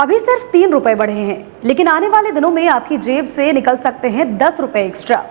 अभी सिर्फ 3 रुपए बढ़े हैं, लेकिन आने वाले दिनों में आपकी जेब से निकल सकते हैं 10 रुपए एक्स्ट्रा।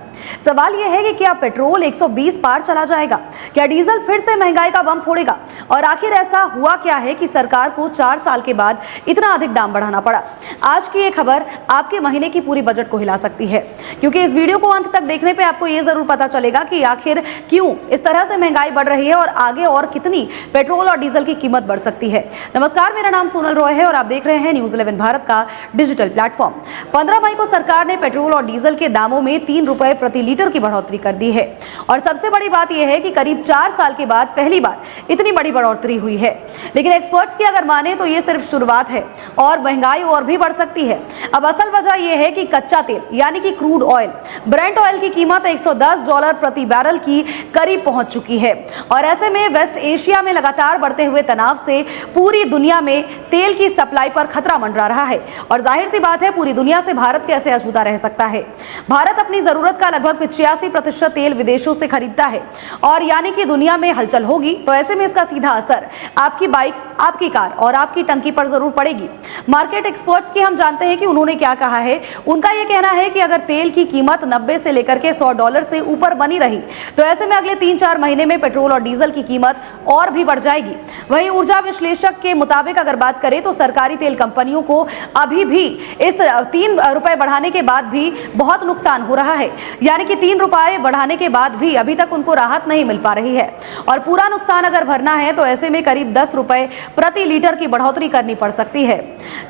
सवाल यह है कि क्या पेट्रोल 120 पार चला जाएगा? क्या डीजल फिर से महंगाई का बम फोड़ेगा? और आखिर ऐसा हुआ क्या है कि सरकार को 4 साल के बाद इतना अधिक दाम बढ़ाना पड़ा? आज की ये खबर आपके महीने की पूरी बजट को हिला सकती है, क्योंकि इस वीडियो को अंत तक देखने पे आपको ये जरूर पता चलेगा कि आखिर क्यों इस तरह से महंगाई बढ़ रही है और आगे और कितनी पेट्रोल और डीजल की कीमत बढ़ सकती है। नमस्कार, मेरा नाम सोनल रॉय है और आप देख रहे हैं न्यूज़ 11 भारत का डिजिटल प्लेटफॉर्म। 15 मई को सरकार ने पेट्रोल और डीजल के दामों में 3 रुपए प्रति लीटर की बढ़ोतरी कर दी है और सबसे बड़ी बात यह है कि करीब 4 साल के बाद पहली बार इतनी बड़ी बढ़ोतरी हुई है। लेकिन एक्सपर्ट्स की अगर माने तो ये सिर्फ शुरुआत है और महंगाई और भी बढ़ सकती है। अब असल वजह यह है कि कच्चा तेल यानी कि क्रूड ऑयल, ब्रेंट ऑयल की कीमत $110 प्रति बैरल की करीब पहुंच चुकी है और ऐसे में वेस्ट एशिया में लगातार बढ़ते हुए तनाव से पूरी दुनिया में तेल की सप्लाई पर खतरा मंडरा रहा है और जाहिर सी बात है, पूरी दुनिया से भारत कैसे अछूता रह सकता है। भारत अपनी जरूरत का लगभग 85% तेल विदेशों से खरीदता है और यानी कि दुनिया में हलचल होगी तो ऐसे में इसका सीधा असर आपकी बाइक, आपकी कार और आपकी टंकी पर जरूर पड़ेगी। मार्केट एक्सपर्ट्स की हम जानते हैं कि उन्होंने क्या कहा है। उनका यह कहना है कि अगर तेल की कीमत 90 से लेकर के $100 से ऊपर बनी रही तो ऐसे में अगले 3-4 महीने में पेट्रोल और डीजल की कीमत और भी बढ़ जाएगी। वहीं ऊर्जा विश्लेषक के मुताबिक अगर बात करें तो सरकारी तेल कंपनियों को अभी भी इस 3 रुपए बढ़ाने के बाद भी बहुत नुकसान हो रहा है, यानी कि 3 रुपए बढ़ाने के बाद भी अभी तक उनको राहत नहीं मिल पा रही है और पूरा नुकसान अगर भरना है तो ऐसे में करीब 10 रुपए प्रति लीटर की बढ़ोतरी करनी पड़ सकती है।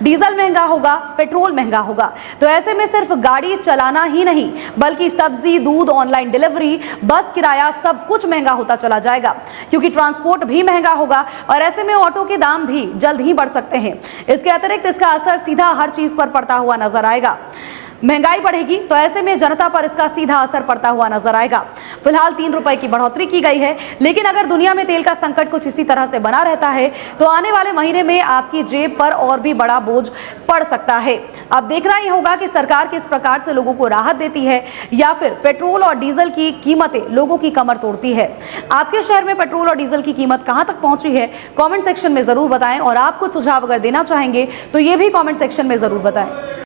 डीजल महंगा होगा, पेट्रोल महंगा होगा तो ऐसे में सिर्फ गाड़ी चलाना ही नहीं बल्कि सब्जी, दूध, ऑनलाइन डिलीवरी, बस किराया सब कुछ महंगा होता चला जाएगा, क्योंकि ट्रांसपोर्ट भी महंगा होगा और ऐसे में ऑटो के दाम भी जल्द ही बढ़ सकते हैं। इसके अतिरिक्त इसका असर सीधा हर चीज पर पड़ता हुआ नजर आएगा। महंगाई बढ़ेगी तो ऐसे में जनता पर इसका सीधा असर पड़ता हुआ नजर आएगा। फिलहाल 3 रुपए की बढ़ोतरी की गई है, लेकिन अगर दुनिया में तेल का संकट कुछ इसी तरह से बना रहता है तो आने वाले महीने में आपकी जेब पर और भी बड़ा बोझ पड़ सकता है। अब देखना ही होगा कि सरकार किस प्रकार से लोगों को राहत देती है या फिर पेट्रोल और डीजल की कीमतें लोगों की कमर तोड़ती है। आपके शहर में पेट्रोल और डीजल की कीमत कहां तक पहुंची है, कॉमेंट सेक्शन में जरूर बताएं और आप कुछ सुझाव अगर देना चाहेंगे तो ये भी कॉमेंट सेक्शन में जरूर बताएं।